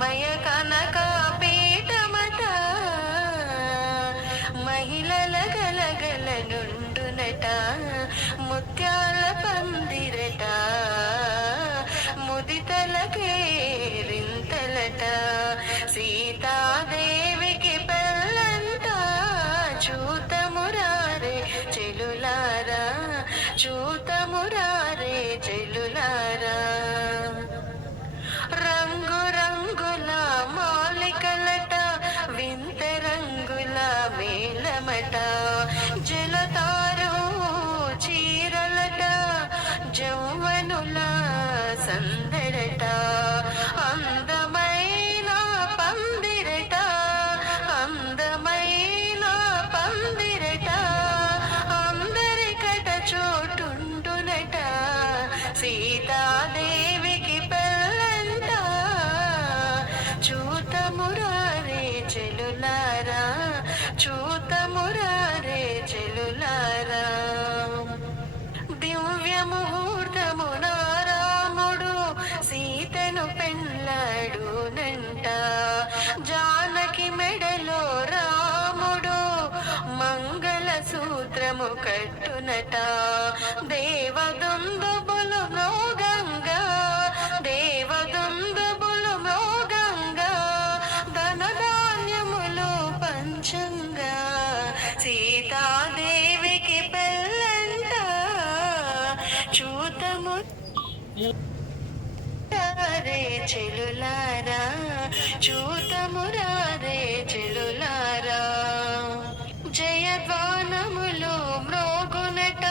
అన్నమయ కనక పీఠమట మహిళల గలగల నుండునట ముత్యాల పందిరట ముదితల కేరింతలట సీతాదేవికి పెళ్ళంట చూతమురారే చెలులారా చూతమురారే చెలులారా రంగు రంగుల మాలికలట వింత రంగుల మేళమట జలతారు చీరలట జౌవనుల సందడట అందమైన పందిరట అందమైన పందిరట అందరికట చోటుండునట సీతాదేవికి పెళ్ళంట చూతమురారే చెలులారా చూతమురారే చెలులారా దివ్య ముహూర్తమున రాముడు సీతను పెళ్ళాడునంట జానకి మెడలో రాముడు మంగళ సూత్రము కట్టునట దేవదుందుబులు మృగంగా దేవదుందుబులు మృగంగా ధనధాన్యములు పంచంగా సీతాదేవికి పెళ్ళంట చూతము రే చెలులారా చూతమురారే చెలులారా జయధ్వానములు మ్రోగునట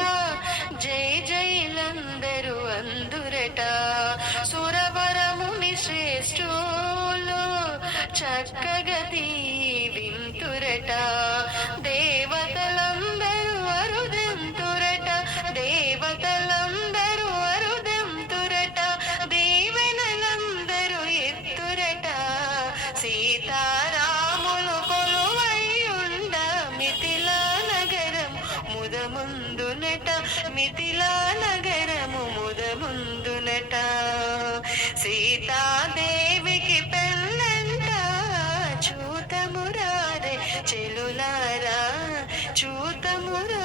జై జైలందరూ అందురట సురవరముని శ్రేష్ఠులు చక్కగా దీవింతురట దేవతలందరూ అరుదెంతురట దేవతలందరూ అరుదెంతురట దీవెనలందరూ ఎత్తురట సీతారాములు కొలువైయుండ మిథిలా నగరం ముదముందునట మిథిలా నగరము ముదముందునట సీతాదేవికి పెళ్ళంట చూతమురారే చెలులారా చూతమురా